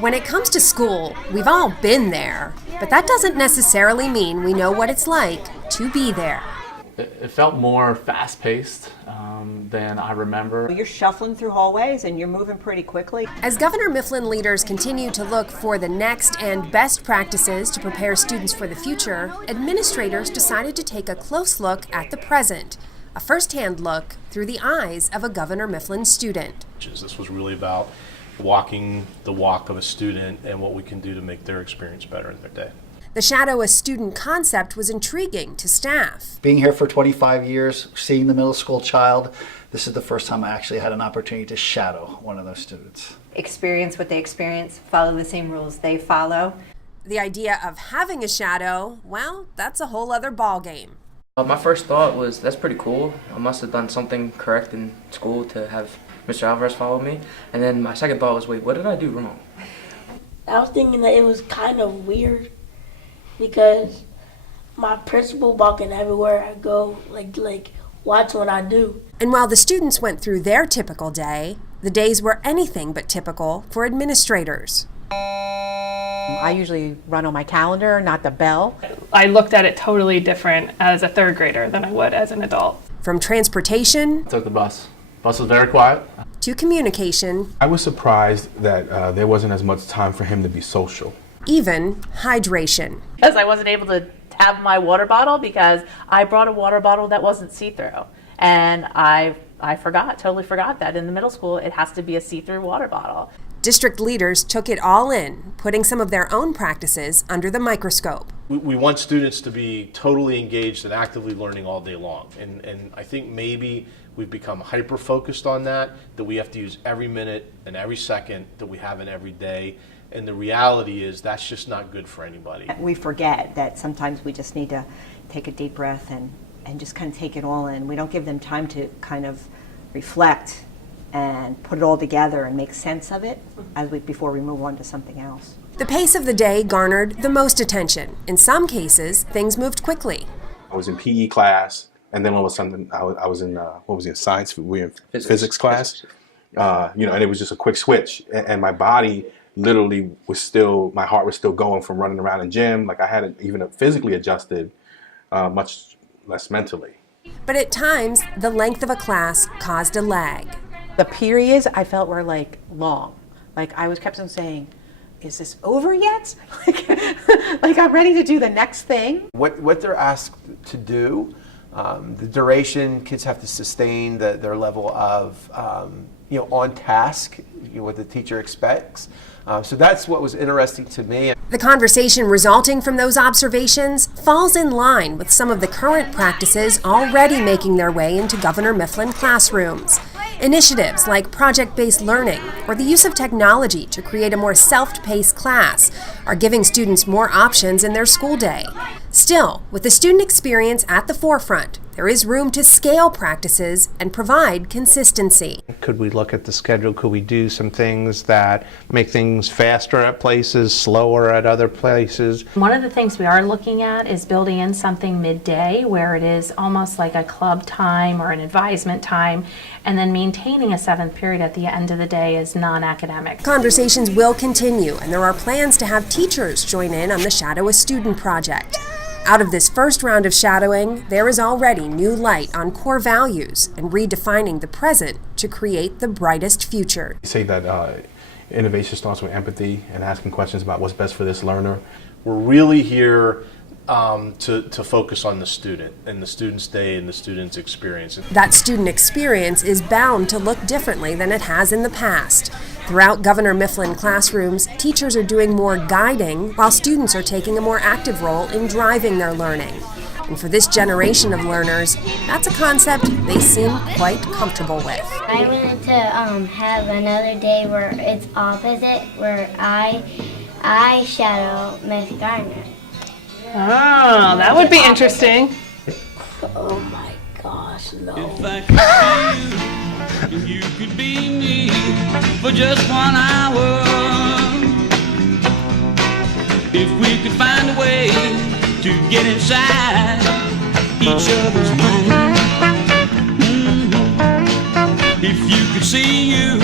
When it comes to school, we've all been there, but that doesn't necessarily mean we know what it's like to be there. It felt more fast-paced than I remember. You're shuffling through hallways and you're moving pretty quickly. As Governor Mifflin leaders continue to look for the next and best practices to prepare students for the future, administrators decided to take a close look at the present, a first-hand look through the eyes of a Governor Mifflin student. This was really about walking the walk of a student and what we can do to make their experience better in their day. The Shadow a Student concept was intriguing to staff. Being here for 25 years, seeing the middle school child, this is the first time I actually had an opportunity to shadow one of those students. Experience what they experience, follow the same rules they follow. The idea of having a shadow, well, that's a whole other ballgame. My first thought was, that's pretty cool. I must have done something correct in school to have Mr. Alvarez follow me. And then my second thought was, wait, what did I do wrong? I was thinking that it was kind of weird because my principal walking everywhere I go, like watch what I do. And while the students went through their typical day, the days were anything but typical for administrators. I usually run on my calendar, not the bell. I looked at it totally different as a third grader than I would as an adult. From transportation, I took the bus. Bus was very quiet. To communication, I was surprised that there wasn't as much time for him to be social. Even hydration. Because I wasn't able to have my water bottle because I brought a water bottle that wasn't see-through. And I totally forgot that in the middle school it has to be a see-through water bottle. District leaders took it all in, putting some of their own practices under the microscope. We want students to be totally engaged and actively learning all day long. And I think maybe we've become hyper-focused on that we have to use every minute and every second that we have in every day. And the reality is that's just not good for anybody. We forget that sometimes we just need to take a deep breath and just kind of take it all in. We don't give them time to kind of reflect and put it all together and make sense of it before we move on to something else. The pace of the day garnered the most attention. In some cases, things moved quickly. I was in PE class, and then all of a sudden I was in science? We were in physics class. And it was just a quick switch, and my body literally my heart was still going from running around in gym. Like I hadn't even physically adjusted, much less mentally. But at times, the length of a class caused a lag. The periods I felt were like long. Like I kept on saying, is this over yet? like I'm ready to do the next thing. What they're asked to do, the duration, kids have to sustain their level of on task, what the teacher expects. So that's what was interesting to me. The conversation resulting from those observations falls in line with some of the current practices already making their way into Governor Mifflin classrooms. Initiatives like project-based learning or the use of technology to create a more self-paced class are giving students more options in their school day. Still, with the student experience at the forefront, there is room to scale practices and provide consistency. Could we look at the schedule? Could we do some things that make things faster at places, slower at other places? One of the things we are looking at is building in something midday where it is almost like a club time or an advisement time, and then maintaining a seventh period at the end of the day as non-academic. Conversations will continue, and there are plans to have teachers join in on the Shadow a Student project. Out of this first round of shadowing, there is already new light on core values and redefining the present to create the brightest future. You say that innovation starts with empathy and asking questions about what's best for this learner. We're really here to focus on the student and the student's day and the student's experience. That student experience is bound to look differently than it has in the past. Throughout Governor Mifflin classrooms, teachers are doing more guiding while students are taking a more active role in driving their learning. And for this generation of learners, that's a concept they seem quite comfortable with. I wanted to have another day where it's opposite, where I shadow Miss Garner. Oh, that would be interesting. Oh my gosh, no. If I could be you, you could be me for just 1 hour. If we could find a way to get inside each other's mind. If you could see you